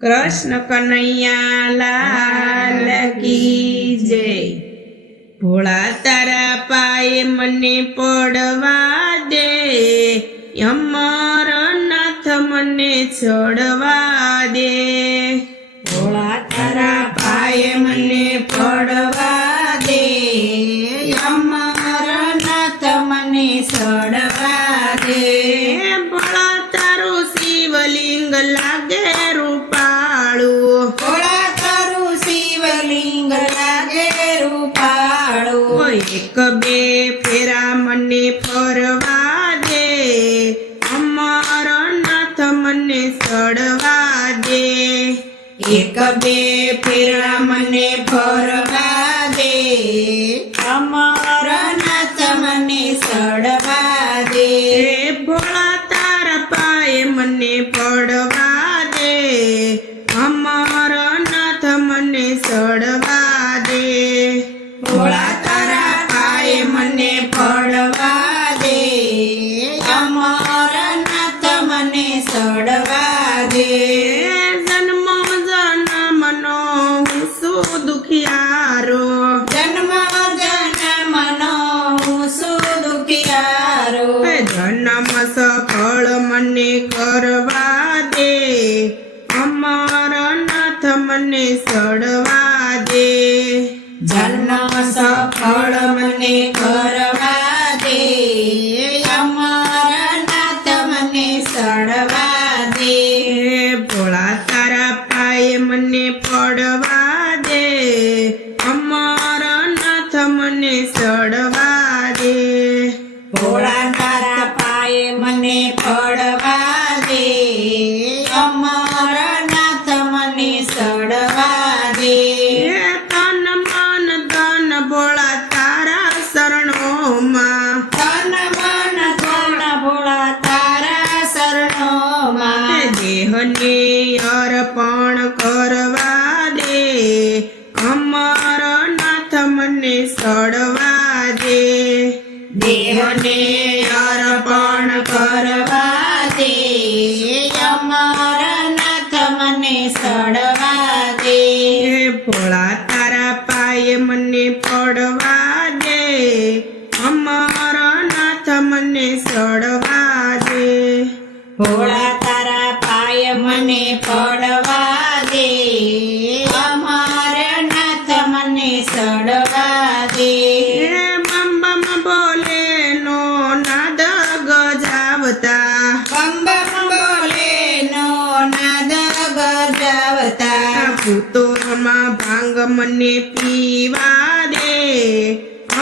कृष्ण कन्हैया लाल की जय। भोळा तारा पाए मने पड़वा दे, अमरनाथ मने छोड़वा दे। भोळा तारा पाए मने पड़वा दे, अमरनाथ मने छोड़वा दे। भोळा तारू शिवलिंग लागे रूपाळू, भोळा तारू शिवलिंग लागे रूपाळू। एक बे फेरा मने फरवा दे, अमरनाथ मने चढ़वा दे। एक बे फेरा मने फरवा दे, अमरनाथ मने चढ़वा दे। भोळा तारा पाए मने पड़वा दे, अमरनाथ मने चढ़वा दे। भोळा तारा पाए मने पड़वा दे, अमरनाथ मने चढ़वा दे। जन्म जनमनो हूँ सु दुखियारो, जन्म जनमनो हूँ सु दुखियारो। जन्म सफल मने करवा दे, अमरनाथ मने चढ़वा दे। जन्म सफल मने करवा दे, अमरनाथ मने चढ़वा दे। भोळा तारा पाए मने पड़वा दे, अमरनाथ मने चढ़वा दे। भोळा तारा पाए मने पड़वा दे, अमरनाथ मने चढ़वा दे। तन मन धन भोळा तारा शरणों मां, तन मन धन भोळा तारा शरणों मां। देह ने अर्पण करवा दे, अमरनाथ मने चढ़वा दे। देह ने अर्पण करवा दे, अमरनाथ मने चढ़वा दे। भोळा तारा पाए मने पड़वा दे, अमरनाथ मने चढ़वा दे। भोळा तारा पाए मने पड़वा दे, अमरनाथ मने चढ़वा दे। बम बम बोले नो नाद गजावता, बम बम बोले नो नाद गजावता। भूतोमा भांग मने पीवा दे,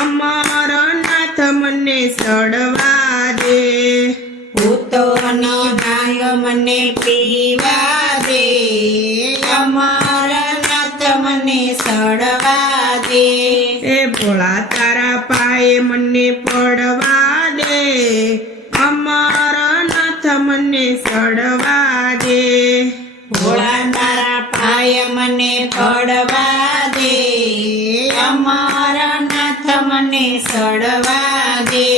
अमरनाथ मने चढ़वा दे। भूतोनी भांग मने पीवा दे, अमरनाथ मने चढ़वा दे। भोळा तारा पाए मने पड़वा दे, अमरनाथ मने चढ़वा दे। भोळा तारा पाए मने पड़वा दे, अमरनाथ मने चढ़वा दे।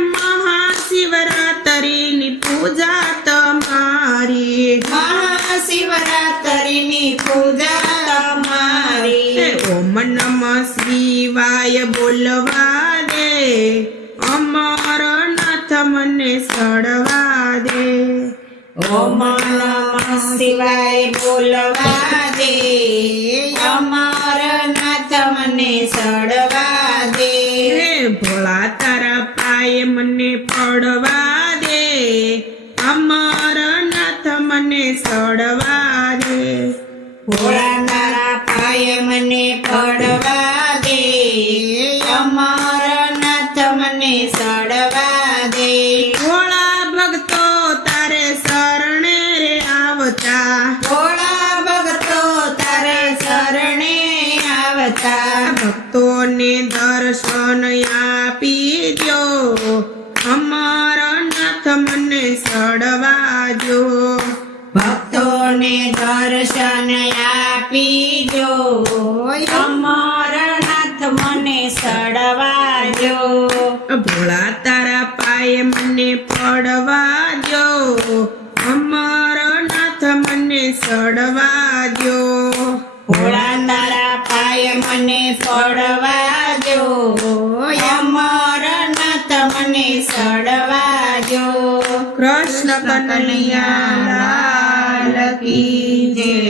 महाशिवरात्रि नी पूजा तमारी, महाशिवरात्रि नी पूजा तमारी। ओम नमः शिवाय बोलवा दे, अमरनाथ मने चढ़वा दे। ओम नमः शिवाय बोलवा दे, अमरनाथ मने चढ़वा दे। भोळा तारा पाए मने पड़वा दे, अमरनाथ मने चढ़वा दे। भोळा तारा पाए मने पड़वा दे, अमरनाथ मने चढ़वा दे। भोळा भक्तो तारे शरणे रे आवता, भोळा भक्तो तारे शरणे आवता। भक्तो ने दर्शन आपीजो, अमरनाथ मने चढ़वा जो। भक्तो ने दर्शन आपीजो, अमरनाथ मने चढ़वा जो। भोळा तारा पाए मने पड़वा जो, अमरनाथ मने સડવાજો ભોળા તારા પાય મને પડવાજો અમરનાથ મને સડવાજો કૃષ્ણ કનૈયા લાલ કી જય